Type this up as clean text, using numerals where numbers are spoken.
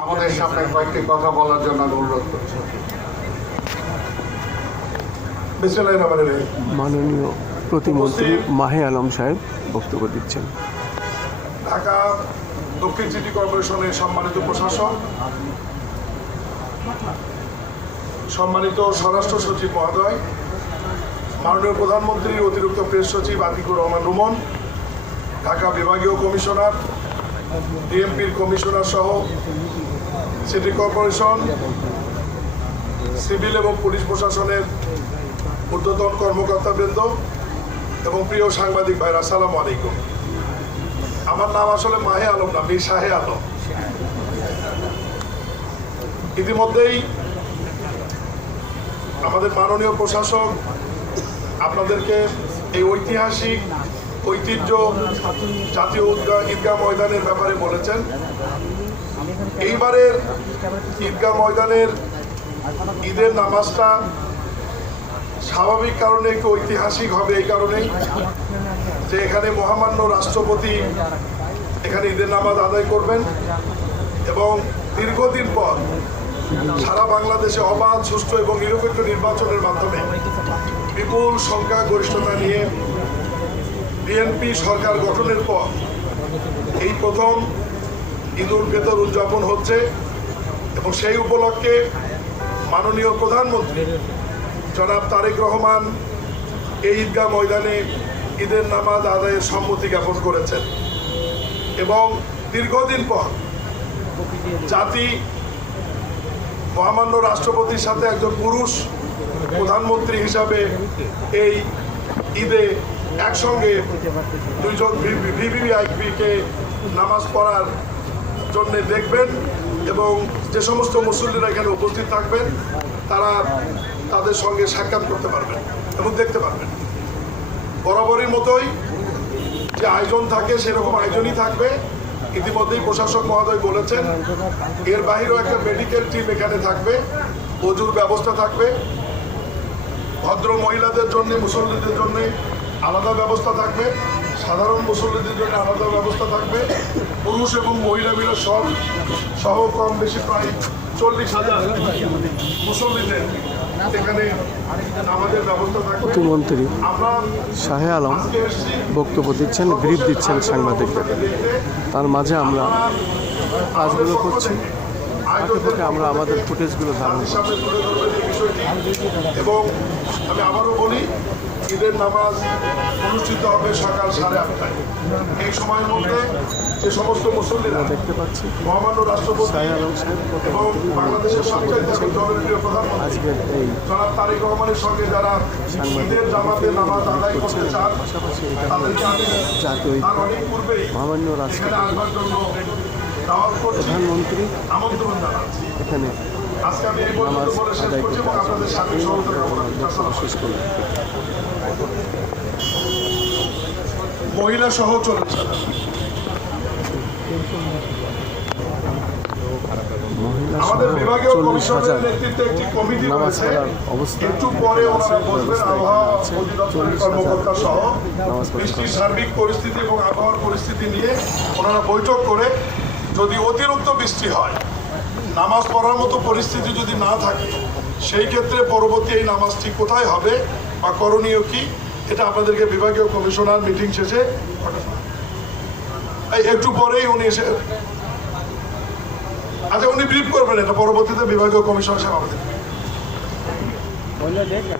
আমাদের সামনে কয়েকটি কথা বলার জন্য অনুরোধ করছি। মাননীয় প্রতিমন্ত্রী মাহে আলম সাহেব বক্তব্য দিচ্ছেন। ঢাকা দক্ষিণ সিটি কর্পোরেশনের সম্মানিত প্রশাসক, সম্মানিত স্বরাষ্ট্র সচিব মহোদয়, মাননীয় প্রধানমন্ত্রীর অতিরিক্ত প্রেস সচিব আতিকুর রহমান রুমন, ঢাকা বিভাগীয় কমিশনার, ডিএমপির কমিশনার সহ সিটি কর্পোরেশন, সিভিল এবং পুলিশ প্রশাসনের ঊর্ধ্বতন কর্মকর্তাবৃন্দ এবং প্রিয় সাংবাদিক ভাইরা, আসসালামু আলাইকুম। আমার নাম আসলে মাহে আলম না, মীর শাহে আলম। ইতিমধ্যেই আমাদের মাননীয় প্রশাসক আপনাদেরকে এই ঐতিহাসিক ঐতিহ্য জাতীয় ঈদগাহ ময়দানের ব্যাপারে বলেছেন। এইবারের ঈদগাহ ময়দানের ঈদের নামাজটা স্বাভাবিক কারণে একটু ঐতিহাসিক হবে, এই কারণেই যে এখানে মহামান্য রাষ্ট্রপতি এখানে ঈদের নামাজ আদায় করবেন এবং দীর্ঘদিন পর সারা বাংলাদেশে অবাধ, সুষ্ঠু এবং নিরপেক্ষ নির্বাচনের মাধ্যমে বিপুল সংখ্যা গরিষ্ঠতা নিয়ে বিএনপি সরকার গঠনের পর এই প্রথম ঈদ উল ফিতর উদযাপন হচ্ছে এবং সেই উপলক্ষে মাননীয় প্রধানমন্ত্রী জনাব তারেক রহমান এই ঈদগাহ ময়দানে ঈদের নামাজ আদায়ের সম্মতি জ্ঞাপন করেছেন এবং দীর্ঘদিন পর জাতি মহামান্য রাষ্ট্রপতির সাথে একজন পুরুষ প্রধানমন্ত্রী হিসাবে এই ঈদে একসঙ্গে দুইজন ভিভিআইপিকে নামাজ পড়ার জন্য দেখবেন এবং যে সমস্ত মুসল্লিরা এখানে উপস্থিত থাকবেন তারা তাদের সঙ্গে সাক্ষাৎ করতে পারবেন এবং দেখতে পারবেন। বরাবরের মতোই যে আয়োজন থাকে সেরকম আয়োজনই থাকবে। ইতিমধ্যেই প্রশাসক মহোদয় বলেছেন এর বাইরেও একটা মেডিকেল টিম এখানে থাকবে, অজুর ব্যবস্থা থাকবে, ভদ্র মহিলাদের জন্য, মুসল্লিদের জন্য আলাদা ব্যবস্থা থাকবে, সাধারণ মুসল্লিদের জন্য আলাদা ব্যবস্থা থাকবে, পুরুষ এবং মহিলা মিলে সহ কম বেশি প্রায় 40,000 মুসল্লিদের এখানে আমাদের ব্যবস্থা থাকবে। প্রতিমন্ত্রী শাহে আলম বক্তব্য দিচ্ছেন, ব্রিফ দিচ্ছেন সাংবাদিকদের। তার মাঝে আমরা কাজগুলো করছি, থেকে আমরা আমাদের ফুটেজগুলো ধারণ করছি এবং আমি আবারও বলি ঈদের নামাজ অনুষ্ঠিত হবে সকাল 8:30টায়। এই সময়ের মধ্যে যে সমস্ত মুসল্লিরা দেখতে পাচ্ছি মহামান্য রাষ্ট্রপতি এবং বাংলাদেশের সবচেয়ে জনপ্রিয় প্রধানমন্ত্রী আজকের এই জনাব তারেক রহমানের সঙ্গে যারা ঈদের জামাতে নামাজ আদায় করতে চান তাদেরকে আমি জাতীয় তার অনেক পূর্বেই মহামান্য এখানে রাষ্ট্রপতি আসবার জন্য দাওয়াত করছি, প্রধানমন্ত্রী আমন্ত্রণ জানাচ্ছি। এখানে আজকে আমি এই পর্যন্ত বলে শেষ করছি এবং আপনাদের সাথে সহযোগিতা কামনা করছি। শেষ করলাম। মহিলা সহ 40,000। আমাদের বিভাগীয় কমিশনের নেতৃত্বে একটি কমিটি রয়েছে। একটু পরে ওনারা বসবেন আবহাওয়া অধিদপ্তরের কর্মকর্তা সহ বৃষ্টির সার্বিক পরিস্থিতি এবং আবহাওয়ার পরিস্থিতি নিয়ে ওনারা বৈঠক করে যদি অতিরিক্ত বৃষ্টি হয়, নামাজ পড়ার মতো পরিস্থিতি যদি না থাকে, সেই ক্ষেত্রে পরবর্তী এই নামাজটি কোথায় হবে বা করণীয় কি, এটা আপনাদেরকে বিভাগীয় কমিশনার মিটিং শেষে একটু পরেই উনি এসে উনি ব্রিফ করবেন, এটা পরবর্তীতে বিভাগীয় কমিশনার সাহেব আমাদের